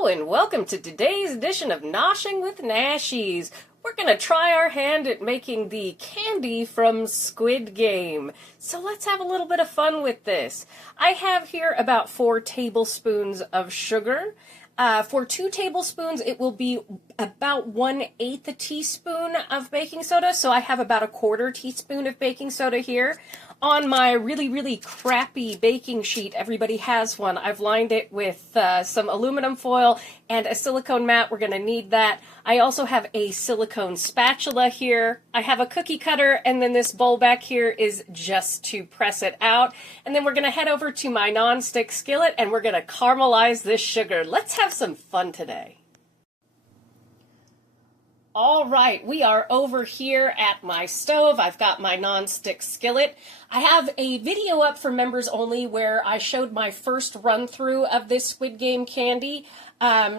Hello and welcome to today's edition of Noshing with Nashies. We're going to try our hand at making the candy from Squid Game. So let's have a little bit of fun with this. I have here about 4 tablespoons of sugar. For 2 tablespoons, it will be about 1/8 a teaspoon of baking soda. So I have about 1/4 teaspoon of baking soda here. On my really crappy baking sheet, everybody has one. I've lined it with some aluminum foil and a silicone mat. We're going to need that. I also have a silicone spatula here. I have a cookie cutter, and then this bowl back here is just to press it out. And then we're going to head over to my nonstick skillet, and we're going to caramelize this sugar. Let's have some fun today. All right, we are over here at my stove. I've got my nonstick skillet. I have a video up for members only where I showed my first run through of this Squid Game candy,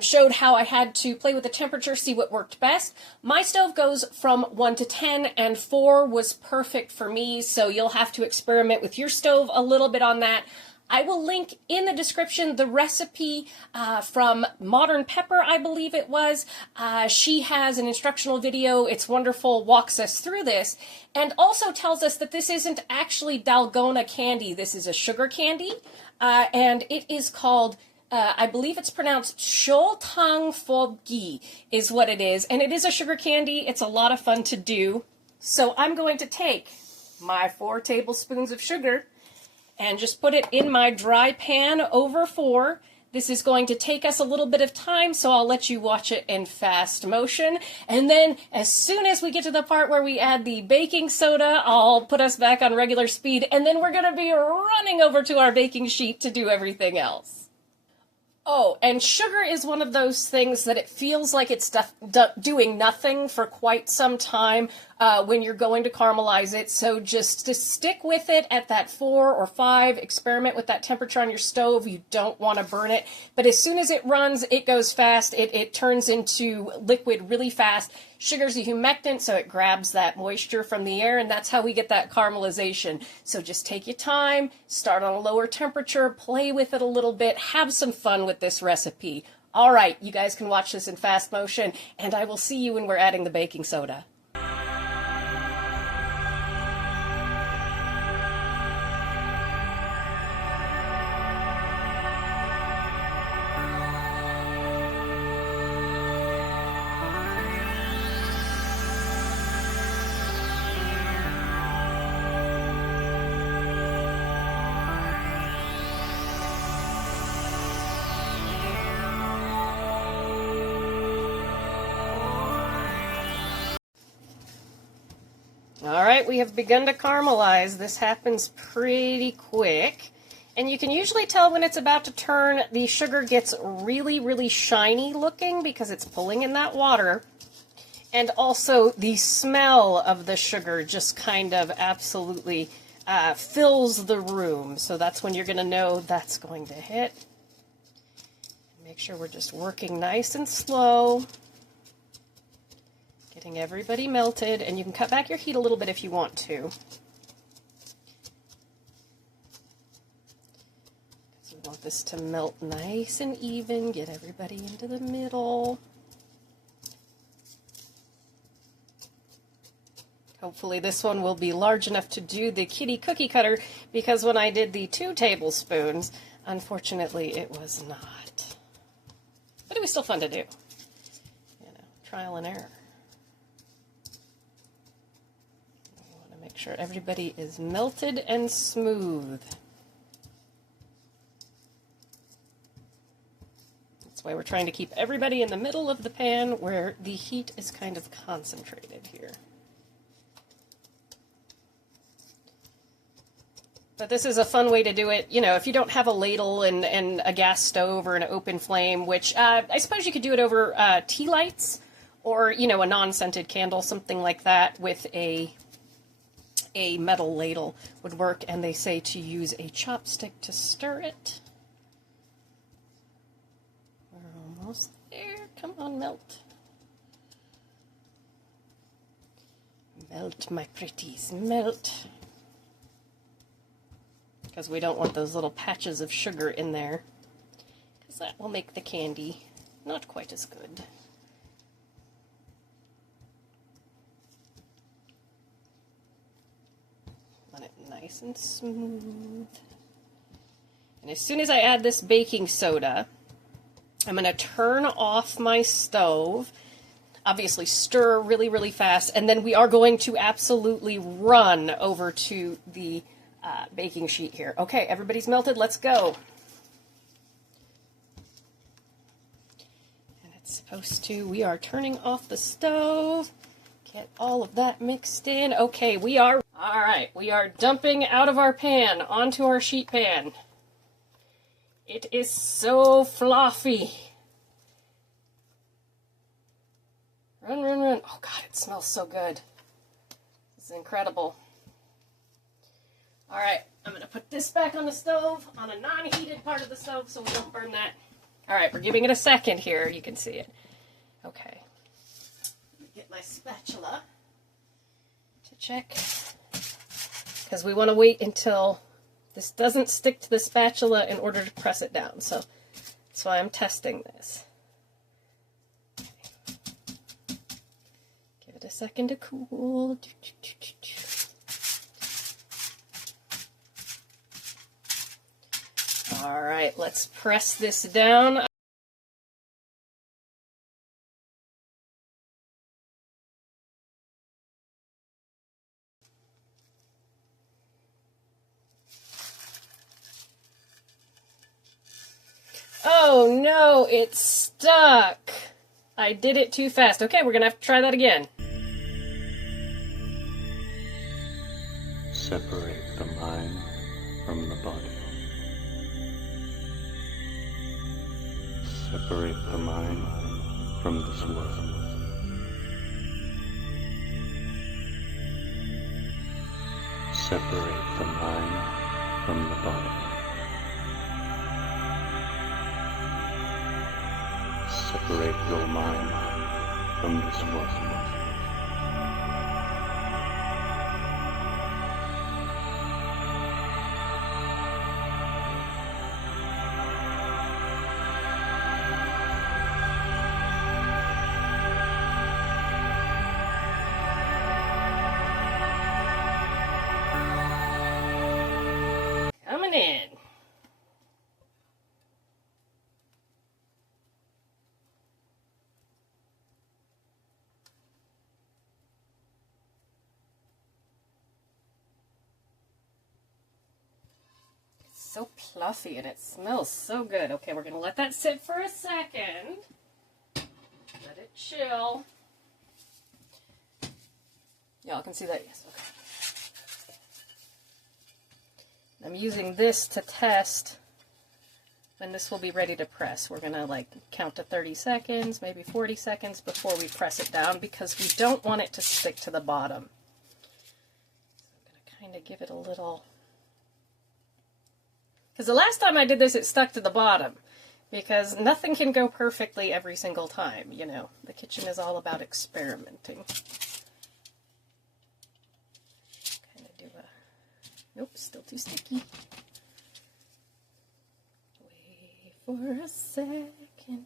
showed how I had to play with the temperature, see what worked best. My stove goes from 1 to 10, and 4 was perfect for me, so you'll have to experiment with your stove a little bit on that. I will link in the description the recipe from Modern Pepper, I believe it was. She has an instructional video. It's wonderful, walks us through this, and also tells us that this isn't actually dalgona candy. This is a sugar candy, and it is called, I believe it's pronounced Sholtang Fobgi is what it is, and it is a sugar candy. It's a lot of fun to do. So I'm going to take my 4 tablespoons of sugar and just put it in my dry pan over 4. This is going to take us a little bit of time, so I'll let you watch it in fast motion. And then as soon as we get to the part where we add the baking soda, I'll put us back on regular speed, and then we're going to be running over to our baking sheet to do everything else. Oh, and sugar is one of those things that it feels like it's doing nothing for quite some time when you're going to caramelize it. So just to stick with it at that 4 or 5, experiment with that temperature on your stove. You don't want to burn it. But as soon as it runs, it goes fast. It turns into liquid really fast. Sugar's a humectant, so it grabs that moisture from the air, and that's how we get that caramelization. So just take your time, start on a lower temperature, play with it a little bit, have some fun with this recipe. All right, you guys can watch this in fast motion, and I will see you when we're adding the baking soda. All right, we have begun to caramelize. This happens pretty quick. And you can usually tell when it's about to turn. The sugar gets really shiny looking because it's pulling in that water. And also the smell of the sugar just kind of absolutely fills the room. So that's when you're going to know that's going to hit. Make sure we're just working nice and slow. Getting everybody melted, and you can cut back your heat a little bit if you want to. So we want this to melt nice and even, get everybody into the middle. Hopefully this one will be large enough to do the kitty cookie cutter, because when I did the 2 tablespoons, unfortunately it was not. But it was still fun to do. You know, trial and error. Make sure everybody is melted and smooth. That's why we're trying to keep everybody in the middle of the pan where the heat is kind of concentrated here. But this is a fun way to do it. You know, if you don't have a ladle and a gas stove or an open flame, which I suppose you could do it over tea lights or, you know, a non-scented candle, something like that with a metal ladle would work, and they say to use a chopstick to stir it. We're almost there. Come on, melt. Melt, my pretties, melt. Because we don't want those little patches of sugar in there, because that will make the candy not quite as good. Want it nice and smooth. And as soon as I add this baking soda, I'm going to turn off my stove, obviously stir really, really fast, and then we are going to absolutely run over to the baking sheet here. Okay, everybody's melted, let's go. And it's supposed to, we are turning off the stove, get all of that mixed in. Okay, all right, we are dumping out of our pan onto our sheet pan. It is so fluffy. Run, run, run. Oh God, it smells so good. This is incredible. All right, I'm gonna put this back on the stove, on a non-heated part of the stove so we don't burn that. All right, we're giving it a second here. You can see it. Okay. Let me get my spatula to check. Because we want to wait until this doesn't stick to the spatula in order to press it down. So that's why I'm testing this. Give it a second to cool. All right, let's press this down. Oh no, it's stuck. I did it too fast. Okay, we're gonna have to try that again. Separate the mind from the body. Separate the mind from this world. Separate the mind from the body. Separate your mind from this world. Coming in. So fluffy and it smells so good. Okay, we're gonna let that sit for a second. Let it chill. Y'all can see that? Yes, okay. I'm using this to test when this will be ready to press. We're gonna like count to 30 seconds, maybe 40 seconds before we press it down because we don't want it to stick to the bottom. So I'm gonna kind of give it a little... Because the last time I did this, it stuck to the bottom. Because nothing can go perfectly every single time, you know. The kitchen is all about experimenting. Kind of do a... Nope, still too sticky. Wait for a second.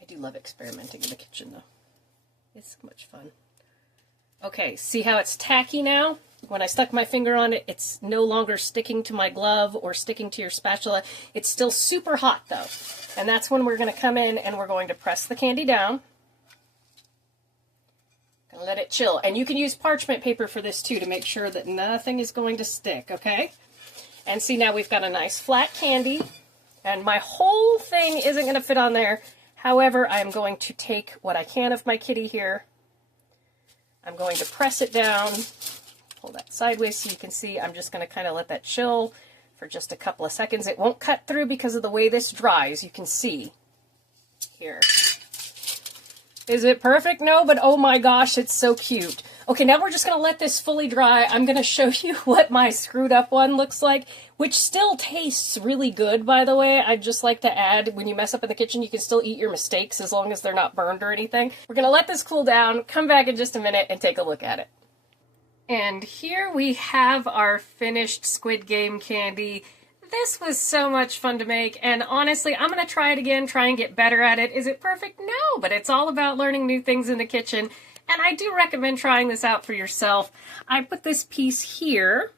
I do love experimenting in the kitchen, though. It's so much fun. Okay, see how it's tacky now? When I stuck my finger on it, it's no longer sticking to my glove or sticking to your spatula. It's still super hot, though. And that's when we're going to come in and we're going to press the candy down. Gonna let it chill. And you can use parchment paper for this, too, to make sure that nothing is going to stick, okay? And see, now we've got a nice flat candy. And my whole thing isn't going to fit on there. However, I'm going to take what I can of my kitty here. I'm going to press it down, pull that sideways so you can see. I'm just going to kind of let that chill for just a couple of seconds. It won't cut through because of the way this dries. You can see here. Is it perfect? No, but oh my gosh, it's so cute. Okay, now we're just going to let this fully dry. I'm going to show you what my screwed up one looks like, which still tastes really good, by the way. I'd just like to add, when you mess up in the kitchen, you can still eat your mistakes as long as they're not burned or anything. We're going to let this cool down, come back in just a minute, and take a look at it. And here we have our finished Squid Game candy. This was so much fun to make, and honestly, I'm going to try it again, try and get better at it. Is it perfect? No, but it's all about learning new things in the kitchen, and I do recommend trying this out for yourself. I put this piece here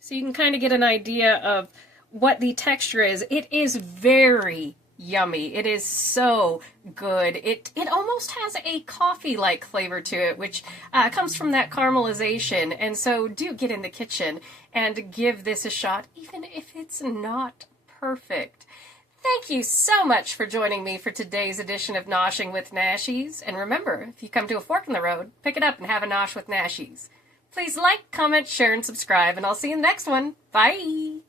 so you can kind of get an idea of what the texture is. It is very yummy. It is so good. It almost has a coffee-like flavor to it, which comes from that caramelization. And so do get in the kitchen and give this a shot, even if it's not perfect. Thank you so much for joining me for today's edition of Noshing with Nashies. And remember, if you come to a fork in the road, pick it up and have a nosh with Nashies. Please like, comment, share, and subscribe, and I'll see you in the next one. Bye!